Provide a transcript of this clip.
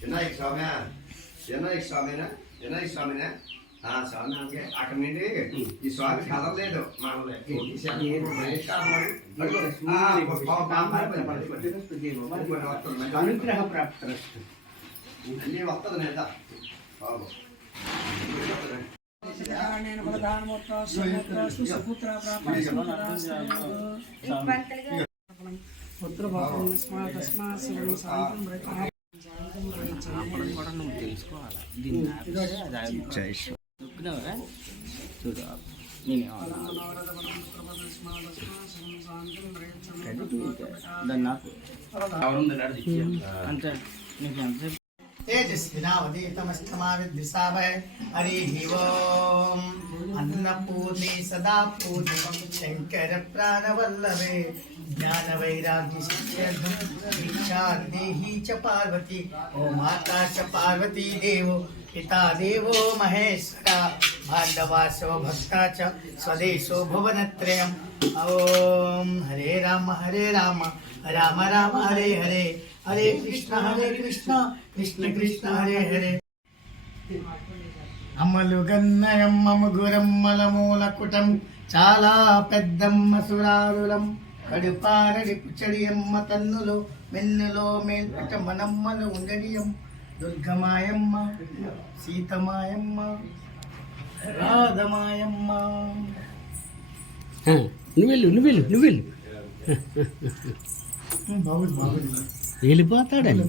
వినాయక స్వామి వినాయక స్వామినా వినాయక స్వామినా స్వామి అంటే అక్కడ నుండి ఈ స్వామి కదలలేదు మామూలే అనుగ్రహ ప్రాప్త అన్నీ వస్తుంది నేత బాబు కూడా నువ్వు తెలుసుకోవాలి చూడు అంటే నీకు ఎంతసేపు तेजस्विनावतीतमस्तमाविद्विषावहे हरिः ओम् अन्नपूर्णे सदा पूर्णं शङ्करप्राणवल्लभे ज्ञानवैराग्यसिद्ध्यर्थं भिक्षादेहि च पार्वती ओ माता च पार्वती देवो पिता देवो महेश्वरा भाण्डवासो भक्ता च स्वदेशो भुवनत्रयम् ॐ हरे राम राम राम हरे हरे हरे कृष्ण कृष्ण कृष्ण हरे हरे అమ్మలు గన్నయమ్మ ముగురమ్మల మూలకుటం చాలా పెద్దమ్మ సురారులం కడుపారడి పుచ్చడియమ్మ తన్నులో మెన్నులో మేల్పట మనమ్మలు ఉండడియం దుర్గమాయమ్మ సీతమాయమ్మ రాధమాయమ్మ నువ్వు వెళ్ళు బాగుంది వెళ్ళిపోతాడండి